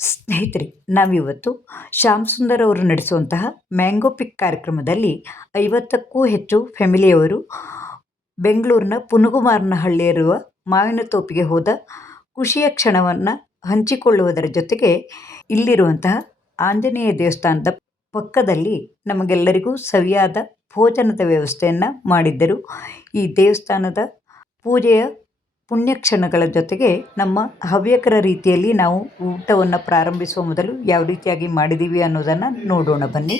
ಸ್ನೇಹಿತರೆ, ನಾವಿವತ್ತು ಶ್ಯಾಮ್ ಸುಂದರ್ ಅವರು ನಡೆಸುವಂತಹ ಮ್ಯಾಂಗೋ ಪಿಕ್ ಕಾರ್ಯಕ್ರಮದಲ್ಲಿ 50ಕ್ಕೂ ಹೆಚ್ಚು ಫ್ಯಾಮಿಲಿಯವರು ಬೆಂಗಳೂರಿನ ಪುನುಗುಮಾರನಹಳ್ಳಿಯಿರುವ ಮಾವಿನ ತೋಪಿಗೆ ಹೋದ ಖುಷಿಯ ಕ್ಷಣವನ್ನು ಹಂಚಿಕೊಳ್ಳುವುದರ ಜೊತೆಗೆ ಇಲ್ಲಿರುವಂತಹ ಆಂಜನೇಯ ದೇವಸ್ಥಾನದ ಪಕ್ಕದಲ್ಲಿ ನಮಗೆಲ್ಲರಿಗೂ ಸವಿಯಾದ ಭೋಜನದ ವ್ಯವಸ್ಥೆಯನ್ನು ಮಾಡಿದ್ದರು. ಈ ದೇವಸ್ಥಾನದ ಪೂಜೆಯ ಪುಣ್ಯಕ್ಷಣಗಳ ಜೊತೆಗೆ ನಮ್ಮ ಹವ್ಯಕರ ರೀತಿಯಲ್ಲಿ ನಾವು ಊಟವನ್ನು ಪ್ರಾರಂಭಿಸುವ ಮೊದಲು ಯಾವ ರೀತಿಯಾಗಿ ಮಾಡಿದ್ದೀವಿ ಅನ್ನೋದನ್ನು ನೋಡೋಣ ಬನ್ನಿ.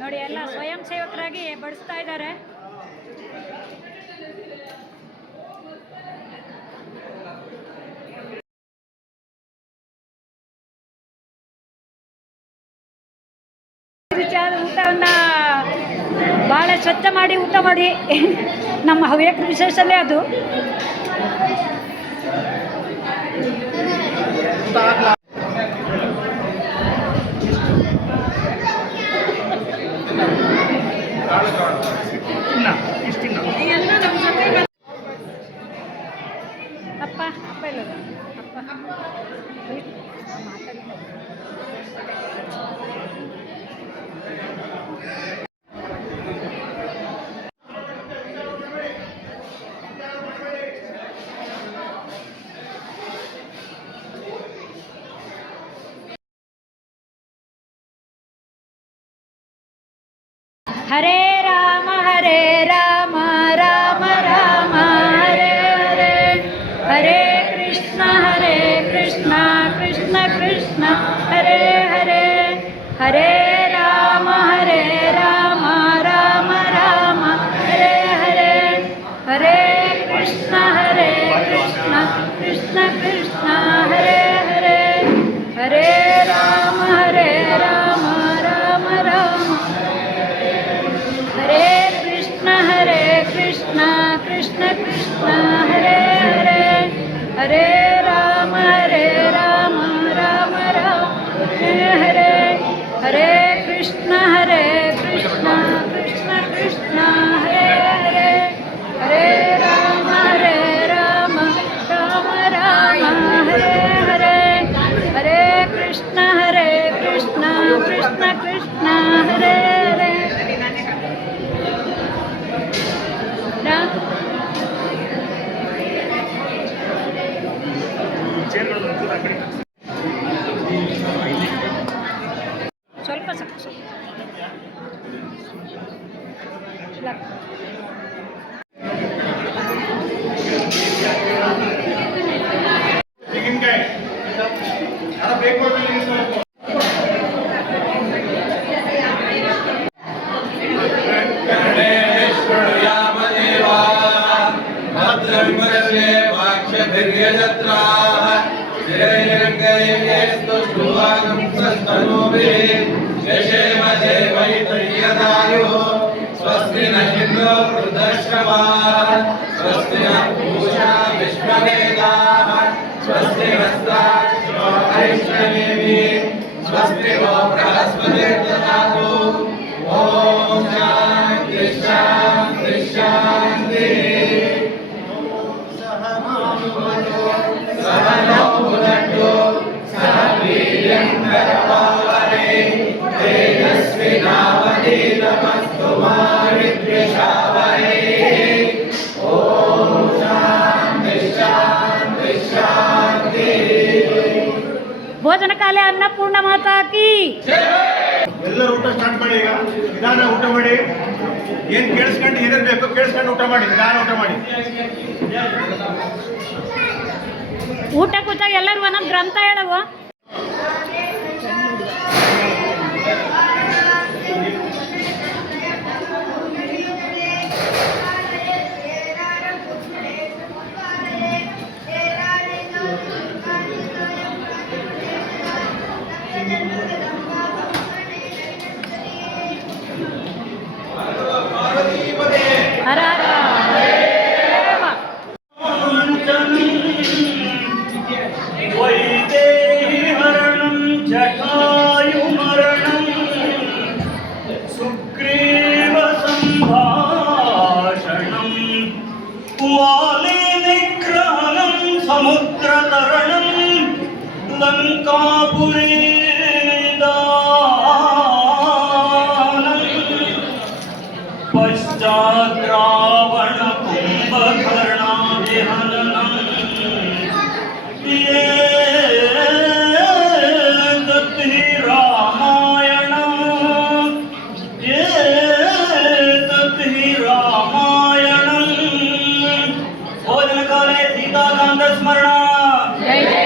ನೋಡಿ, ಎಲ್ಲ ಸ್ವಯಂ ಸೇವಕರಾಗಿ ಬಡಿಸ್ತಾ ಇದ್ದಾರೆ. ಊಟವನ್ನ ಬಹಳ ಸ್ವಚ್ಛ ಮಾಡಿ ಊಟ ಮಾಡಿ ನಮ್ಮ ಹವ್ಯಕ ವಿಶೇಷನೇ ಅದು. ಅಪ್ಪ ಅಪ್ಪ ಇಲ್ಲ ಅಪ್ಪ ಹರೇ ರಾಮ ರಾಮ ರಾಮ ಹರೇ ಹರೇ, ಹರೇ ಕೃಷ್ಣ ಕೃಷ್ಣ ಕೃಷ್ಣ ಹರೇ ಹರೇ, ಹರೇ ರಾಮ ರಾಮ ರಾಮ ಹರೇ ಹರೇ, ಹರೇ ಕೃಷ್ಣ ಕೃಷ್ಣ ಕೃಷ್ಣ ಹರೇ ಹರೇ, ಹರೇ ರಾಮ ರಾಮ ರಾಮ ಹರೇ ಕೃಷ್ಣ ಕೃಷ್ಣ ಕೃಷ್ಣ ಹರೇ ಹರೇ, ಹರೇ ರಾಮ ರಾಮ ರಾಮ ಹರೇ, ಹರೇ ಕೃಷ್ಣ ಕೃಷ್ಣ ಕೃಷ್ಣ ಹರೇ ಹರೇ, ಹರೇ ರಾಮ ರಾಮ ರಾಮ ಹರೇ ಹರೇ, ಹರೇ ಕೃಷ್ಣ ಕೃಷ್ಣ ಕೃಷ್ಣ ಹರೇ ಹರೇ. ಸ್ವಲ್ಪ ಸಾಕು भद्रं यशेम देवैतयदायुः स्वस्ति न इन्द्रो वृद्धश्रवाः स्वस्ति न पूषा विश्ववेदाः स्वस्ति नस्ताक्षो अरिष्टनेमि स्वस्ति वो बृहस्पतिर्दधातु ॐ शान्ति शान्ति शान्तिः सह नो भुनक्तु सह वीर्यं करवावहै तेजस्विनावधीतमस्तु मा विद्विषावहै ॐ शान्ति शान्ति शान्तिः ಭೋಜನ ಕಾಲ ಅನ್ನಪೂರ್ಣ ಮಾತಾ ಕಿ ಎಲ್ಲರೂ ಊಟ ಸ್ಟಾರ್ಟ್ ಮಾಡಿ. ಈಗ ನಿಧಾನ ಊಟ ಮಾಡಿ. ಏನು ಕೇಳಿಸ್ಕೊಂಡು ಏನೇನು ಬೇಕು ಕೇಳಿಸ್ಕೊಂಡು ಊಟ ಮಾಡಿ. ನಿಧಾನ ಊಟ ಮಾಡಿ. ಊಟ ಕೂತಾಗ ಎಲ್ಲರೂ ಒಂದೊಂದು ಗ್ರಂಥ ಹೇಳವು. ಹರ ಹರ ದೇವ. वैदेहीहरणं जटायुमरणं सुग्रीवसम्भाषणं वालिनिग्रहणं समुद्रतरणं लङ्कापुरीदानं पश्चाद्रावणकुम्भकर्णाभिहननं भोजनकाले सीताकान्त स्मरण. ಜೈ ಜೈ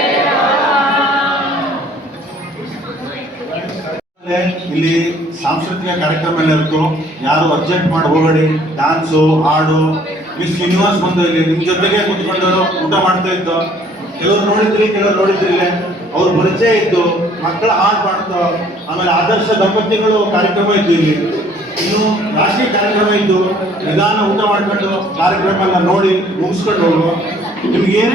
ಇಲ್ಲಿ ಸಾಂಸ್ಕೃತಿಕ ಕಾರ್ಯಕ್ರಮ ಎಲ್ಲ ಇತ್ತು. ಯಾರು ಅರ್ಜೆಂಟ್ ಮಾಡಿ ಹೋಗಬೇಡಿ. ಡ್ಯಾನ್ಸು, ಹಾಡು, ಮಿಸ್ ಯೂನಿವರ್ಸ್ ಬಂದು ಇಲ್ಲಿ ನಿಮ್ಮ ಜೊತೆಗೆ ಕುತ್ಕೊಂಡು ಊಟ ಮಾಡ್ತಾ ಇದ್ದು. ಕೆಲವರು ನೋಡಿದ್ರಿ, ಕೆಲವರು ನೋಡಿದ್ರಿಲ್ಲ. ಅವ್ರ ಪರಿಚಯ ಇದ್ದು ಮಕ್ಕಳ ಹಾಡು ಮಾಡ್ತಾ. ಆಮೇಲೆ ಆದರ್ಶ ದಂಪತಿಗಳು ಕಾರ್ಯಕ್ರಮ ಇದ್ದು. ಇಲ್ಲಿ ಇನ್ನು ರಾಷ್ಟ್ರೀಯ ಕಾರ್ಯಕ್ರಮ ಇದ್ದು. ನಿಧಾನ ಊಟ ಮಾಡ್ಕೊಂಡು ಕಾರ್ಯಕ್ರಮ ಎಲ್ಲ ನೋಡಿ ಮುಗಿಸ್ಕೊಂಡು ಹೋಗುವ. ನಿಮ್ಗೆ ಏನು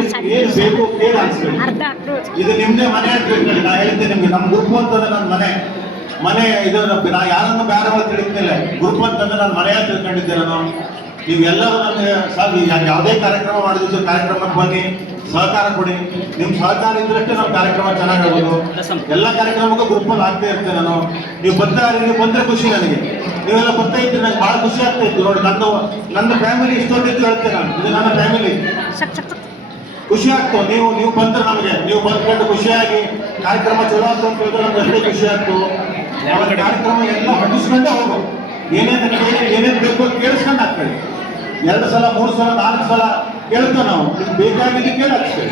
ಬೇಕು ಕೇಳಿ ಅನ್ಸ್ಬೇಕು. ಅರ್ಧ ಅಕ್ರೋಚ್. ಇದು ನಿಮ್ದೇ ಮನೆ ಅಂತ ಹೇಳ್ಕೊಳ್ಳಿ. ನಾ ಹೇಳಿದ್ದೆ ನಿಮ್ಗೆ, ನಮ್ಮ ಗ್ರೂಪ್ ಅಂತಂದ್ರೆ ನನ್ನ ಮನೆ ಇದು. ನಾ ಯಾರನ್ನು ಬೇರೆ ತಿಳಿದ್ಮೇಲೆ ಗ್ರೂಪ್ ಅಂತಂದ್ರೆ ನಾನು ಮನೆಯಾಗ ತಿಳ್ಕೊಂಡಿದ್ದೆ. ನಾನು ನೀವೆಲ್ಲರೂ ನನಗೆ ಸಾಕು ಯಾವುದೇ ಕಾರ್ಯಕ್ರಮ ಮಾಡಿದ್ರು ಕಾರ್ಯಕ್ರಮಕ್ಕೆ ಬನ್ನಿ, ಸಹಕಾರ ಕೊಡಿ. ನಿಮ್ಮ ಸಹಕಾರ ಇದ್ರಷ್ಟೇ ನಮ್ಮ ಕಾರ್ಯಕ್ರಮ ಚೆನ್ನಾಗಾಗೋದು. ಎಲ್ಲ ಕಾರ್ಯಕ್ರಮಕ್ಕೂ ಗ್ರೂಪಲ್ಲಿ ಆಗ್ತಾ ಇರ್ತೇನೆ ನಾನು. ನೀವು ನೀವು ಬಂದರೆ ಖುಷಿ ನನಗೆ. ನೀವೆಲ್ಲ ಬರ್ತಾ ಇದ್ರೆ ನಂಗೆ ಭಾಳ ಖುಷಿ ಆಗ್ತಾ ಇತ್ತು. ನೋಡಿ, ನನ್ನ ಫ್ಯಾಮಿಲಿ ಇಷ್ಟೊಂದಿದ್ದು ಹೇಳ್ತೇನೆ ನಾನು. ಇದು ನನ್ನ ಫ್ಯಾಮಿಲಿ. ಖುಷಿ ಆಗ್ತು. ನೀವು ಬಂದ್ರೆ ನಮಗೆ, ನೀವು ಬಂದ್ಕೊಂಡು ಖುಷಿಯಾಗಿ ಕಾರ್ಯಕ್ರಮ ಚಲೋ ಅಂತ ಹೇಳಿದ್ರೆ ನಮ್ಗೆ ಅಷ್ಟೇ ಖುಷಿ ಆಗ್ತು. ಅವರ ಕಾರ್ಯಕ್ರಮ ಎಲ್ಲ ಹೊಟ್ಟಿಸ್ಕೊಂಡೇ ಹೋಗು. ಏನೇನು ಬೇಕು ಕೇಳಿಸ್ಕೊಂಡು ಹಾಕ್ತೇವೆ. 2 ಸಲ 3 ಸಲ 4 ಸಲ ಕೇಳ್ತೇವೆ ನಾವು. ನಿಮ್ಗೆ ಬೇಕಾಗಿದ್ದು ಕೇಳಿ ಹಾಕ್ತೇವೆ.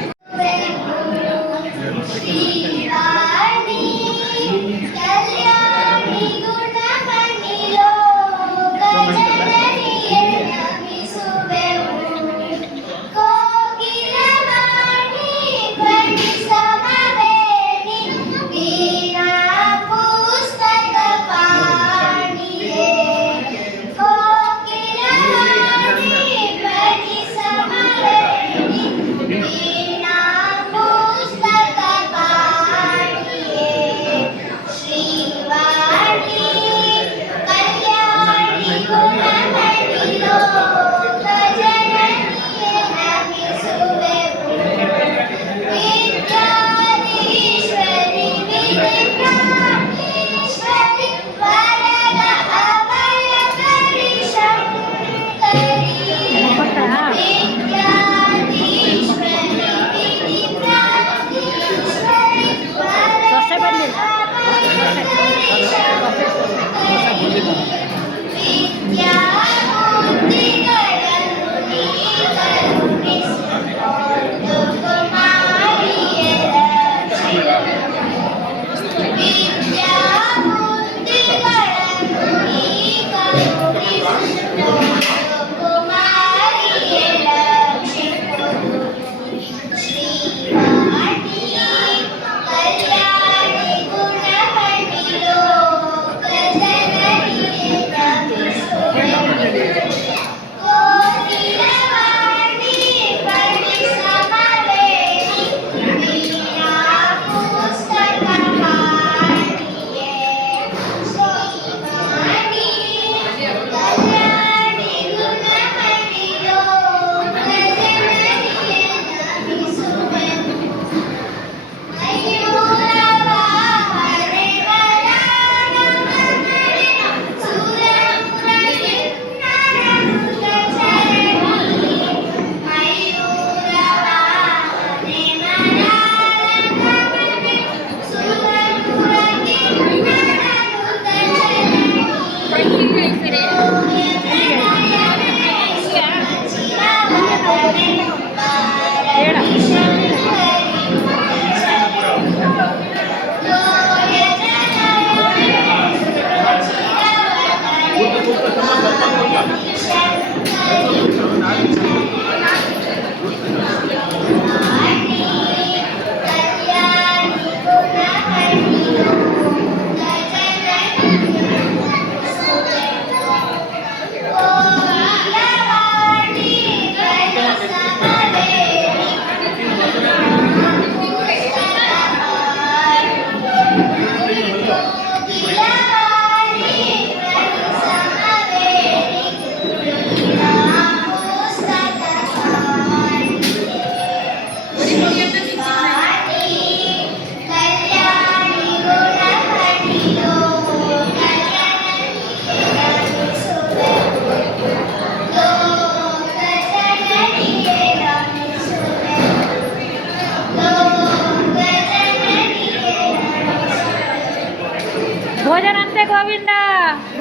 ಭೋಜನಂತೆ ಗೋವಿಂದ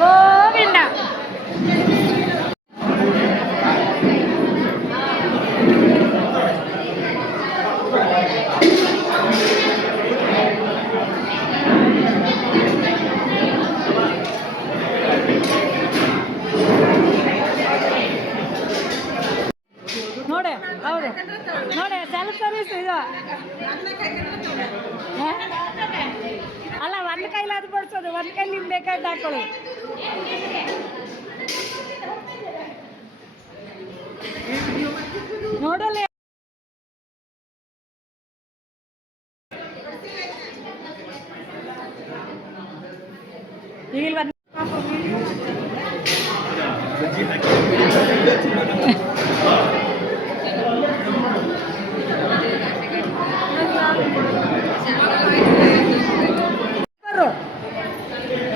ಗೋವಿಂದ. ನೋಡಿ ಹೌದು ನೋಡಿ ಸೆಲ್ಫ್ ಸರ್ವಿಸ್ ಇದು. ಹಾ? ಅಲ್ಲ ಒಂದು ಕೈಲಾದ್ರು ಬಡಿಸೋದು, ಒಂದು ಕೈಲಿ ನಿಮ್ಗೆ ಬೇಕಾದ ಹಾಕೊಳ್ಳಿ. ನೋಡಲ್ಲ ಈಗ ಒಂದು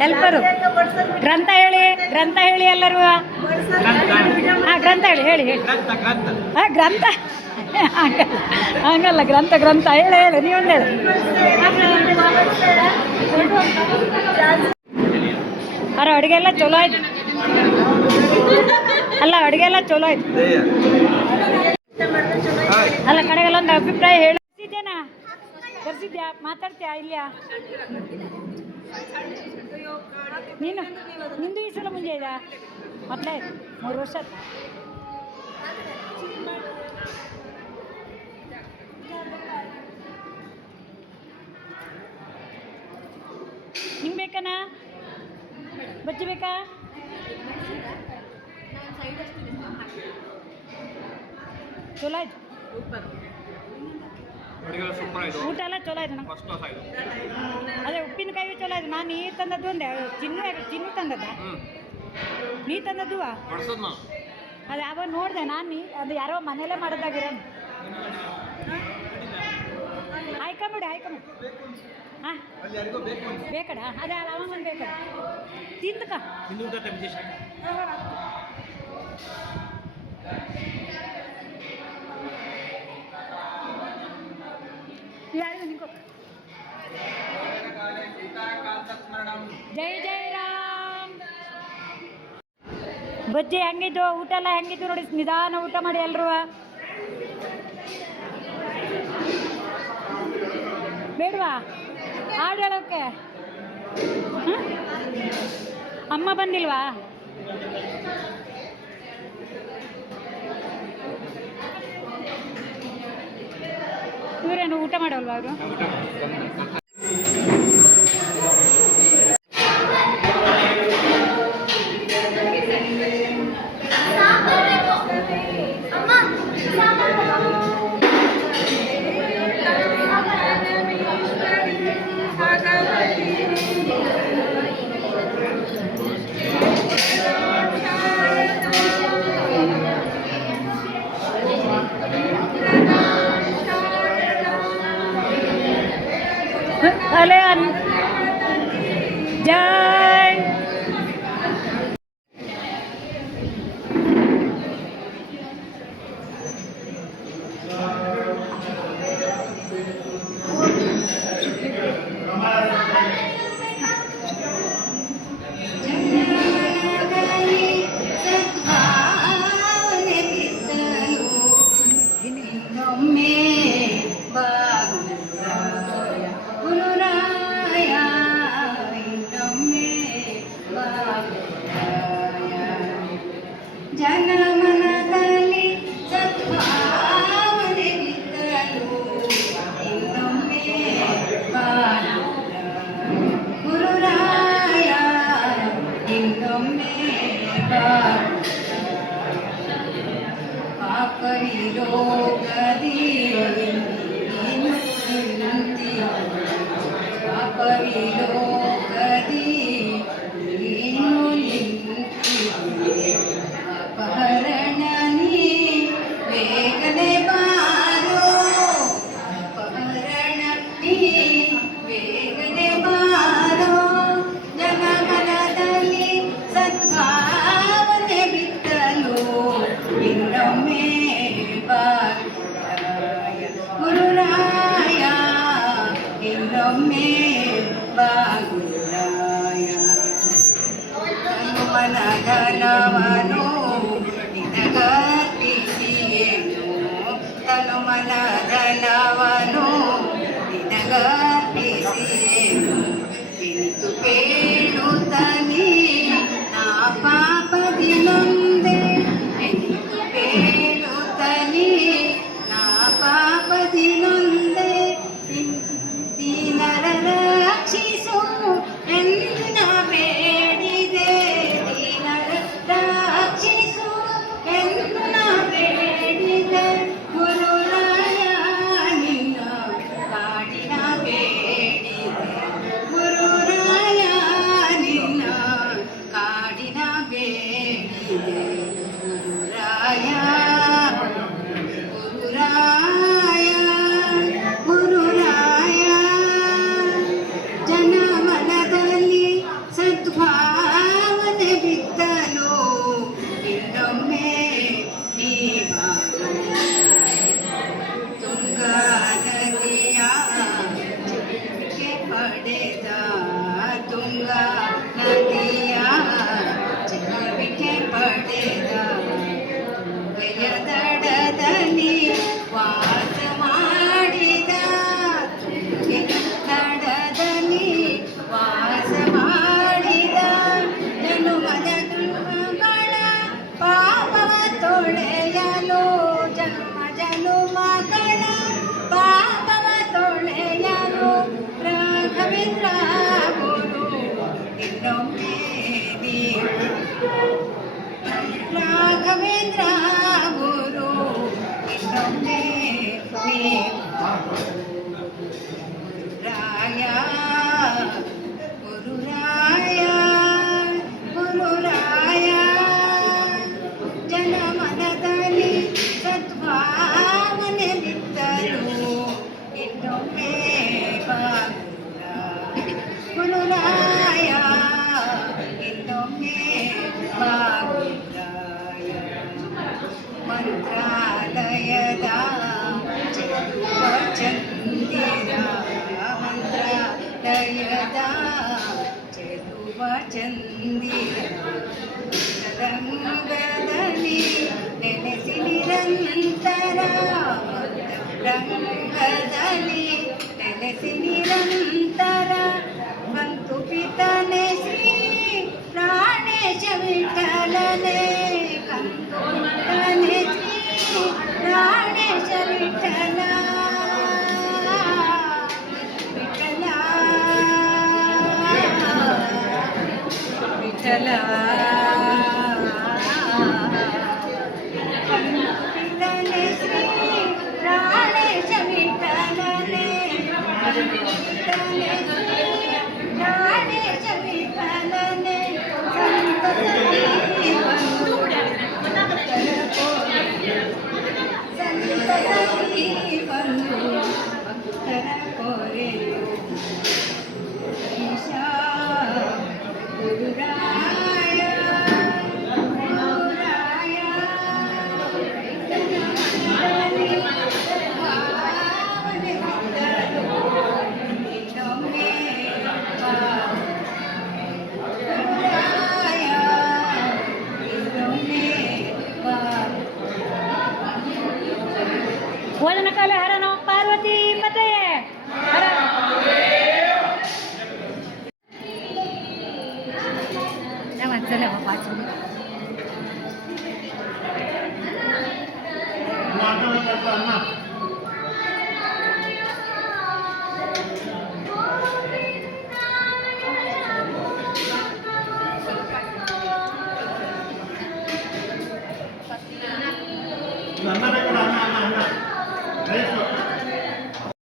ಹೆಲ್ಪರು ಗ್ರಂಥ ಹೇಳಿ ಎಲ್ಲರೂ. ಹಾಂ ಗ್ರಂಥ ಹೇಳಿ ಹಾಂ ಗ್ರಂಥ ಹಂಗಲ್ಲ ಗ್ರಂಥ ಹೇಳಿ ನೀವೊಂದು ಹೇಳಿ. ಅರೆ ಅಡುಗೆ ಎಲ್ಲ ಚಲೋ ಆಯ್ತು. ಅಲ್ಲ ಅಡುಗೆ ಎಲ್ಲ ಚಲೋ ಆಯ್ತು. ಅಲ್ಲ ಕಡೆಗೆಲ್ಲ ಒಂದು ಅಭಿಪ್ರಾಯ ಹೇಳಿದ್ದೇನಾ? ಕರ್ಸಿದ್ಯಾ? ಮಾತಾಡ್ತೀಯಾ? ಇಲ್ಲಯಾ ನೀನು? ನಿಂದು ಈ ಸಲ ಮುಂಜೆ ಇದಾ? ಮೊದಲೇ 3 ವರ್ಷ. ನಿಂಗೆ ಬೇಕನಾ? ಬಜ್ಜಿ ಬೇಕಾ? ಚಲೋ ಆಯ್ತು. ಊಟ ಎಲ್ಲ ಚಲೋ ಆಯ್ತು ನಂಗೆ. ಅದೇ ಉಪ್ಪಿನಕಾಯಿ ಚಲೋ ಆಯ್ತು. ನಾನು ನೀರು ತಂದದ್ದು ಒಂದೇ. ಚಿನ್ನು ತಂದದ್ದ? ನೀ ತಂದದ್ದು? ಅದು ಯಾವಾಗ ನೋಡಿದೆ ನಾನು. ಅದು ಯಾರೋ ಮನೇಲೇ ಮಾಡೋದಾಗಿರ. ಆಯ್ಕೊಂಬಿಡಿ ಹಾಂ ಬೇಕಡ. ಅದೇ ಅವಂಗೊಂದು ಬೇಕಡ ತಿಂದಕ. ಜೈ ಜೈ ರಾಮ್. ಬಜ್ಜಿ ಹೆಂಗಿದ್ದು? ಊಟ ಎಲ್ಲ ಹೆಂಗಿದ್ದು ನೋಡಿ. ನಿಧಾನ ಊಟ ಮಾಡಿ ಎಲ್ರು. ಬೇಡವಾ ಹಾಡು ಹೇಳೋಕ್ಕೆ? ಅಮ್ಮ ಬಂದಿಲ್ವಾ? ಇವರೇನು ಊಟ ಮಾಡೋಲ್ವಾ ಅವರು? ಅಲೆ ಜೈ. ಜನಮನದಲ್ಲಿ ಸದ್ಭಾವನೆ ಬಿತ್ತಲು ಇನ್ನೊಮ್ಮೆ ಗುರುರಾಯ ಇನ್ನೊಮ್ಮೆ ಪಾಪರಿ ರೋಗದಿ ಪಾಪರಿ ರೋಗದಿ ಅಪಹರಣಿ ಬೇಗನೆ ಬಾರೋ, ಅಪಹರಣಿ ಬೇಗನೆ ಬಾರೋ. ಜನಮನದಲ್ಲಿ ಸದ್ಭಾವನೆ ಬಿತ್ತಲು ಇನ್ನೊಮ್ಮೆ ಗುರುರಾಯ ಇನ್ನೊಮ್ಮೆ ಬಾಗುರಾಯ. ಧನವನು ನಿನಗರ್ಪಿಸಿಯೇನು ತನುಮನ ಧನವನು ನಿನಗರ್ಪಿಸಿಯೇನು ನಿಂತು ಬೇಡುತ್ತನಿ ನಾ ಪಾಪದಿ ನೊಂದೆ ನಿಂತು ಬೇಡುತ್ತನಿ ನಾ ಪಾಪದಿ ನೊಂದೆ ದೀನರ ರಕ್ಷಿಸು ಎಂದು ನಾ ಬೇಡಿದೆ ದೀನರ ರಕ್ಷಿಸು ಎಂದು ನಾ ಬೇಡಿದೆ ಗುರುರಾಯ ನಿನ್ನ ಕಾಡಿನ ಬೇಡಿದೆ ಗುರುರಾಯ ನಿನ್ನ ಕಾಡಿನ ಬೇಡಿದೆ ಗುರುರಾಯ ಗುರುರಾಯ ಗುರುರಾಯ ಜನಮನದಲ್ಲಿ ಸದ್ಭಾವನೆ ಬಿದ್ದನು ಇನ್ನೊಮ್ಮೆ ನೀ ಬಾಳು ತುಂಗಾ ನದಿಯ ಚಿಲಿಪಿಕೆ ಪಡೆದ ತುಂಗಾ ನದಿಯ ಚಿಲಿಪಿಕೆ ಪಡೆದ ತುಂಗೆಯ ದಡದಲ್ಲಿ ವಾಸ ಮಾಡಿದ ತುಂಗೆಯ ದಡದಲ್ಲಿ ವಾಸ ಮಾಡಿದ ಜನುಮದ ಜನುಮಗಳ ಪಾಪವ ತೊಳೆಯಲು ಜನುಮಗಳ ಪಾಪವ ತೊಳೆಯಲು ರಾಘವೇಂದ್ರ ಗುರು ಇನ್ನೊಮ್ಮೆ ರಾಘವೇಂದ್ರ ಗುರು ಇನ್ನೊಮ್ಮೆ ರಾಯ ಗುರುರಾಯ ಗುರುರಾಯ ಜನಮನದಲ್ಲಿ ಸದ್ಭಾವನೆ ಬಿದ್ದರು ಇನ್ನೊಮ್ಮೆ ಗುರುರಾಯ ಇನ್ನೊಮ್ಮೆ ಗುರುರಾಯ ಮಂತ್ರಾಲಯದ ಚೆಲುವ ಚಂದಿರ ಮಂತ್ರಾಲಯದ ಚೆಲುವ ಚಂದಿರ ರಂಗದಲ್ಲಿ ನೆನೆಸಿ ನಿರಂತರ ರಂಗದಲ್ಲಿ ನೆನೆಸಿ ನಿರಂತರ ಬಂತು ಪಿತನೆ ಶ್ರೀ ಪ್ರಾಣೇಶ ವಿಠಲನೆ ಬಂತು ಪಿತನೆ ಶ್ರೀ ಪ್ರಾಣೇಶ ವಿಠಲ ವಿಠಲ ವಿಠಲ ಪಿತನೆ ಶ್ರೀ ಪ್ರಾಣೇಶ ವಿಠಲನೆ ಪಿತನೆ ಶ್ರೀ ಪ್ರಾಣೇಶ ವಿಠಲನೆ ಸಂತಸದಿ ಬಂದು ಸಂತಸದಿ ಬಂದು ಭಕ್ತರ ಕೋರೆಯು ಈಶಾ ಗುರುರಾಯ ಗುರುರಾಯ ಜನಮನದಲ್ಲಿ ಭಾವನೆ ಬಿದ್ದರು ಇನ್ನೊಮ್ಮೆ ಗುರುರಾಯ ಇನ್ನೊಮ್ಮೆ ಭೋಜನ ಕಾಲ ಹರ ನಮ ಪಾರ್ವತಿ ಪತೆಯೇ ಹರ चला पाच ನನ್ನ ಬೇಕು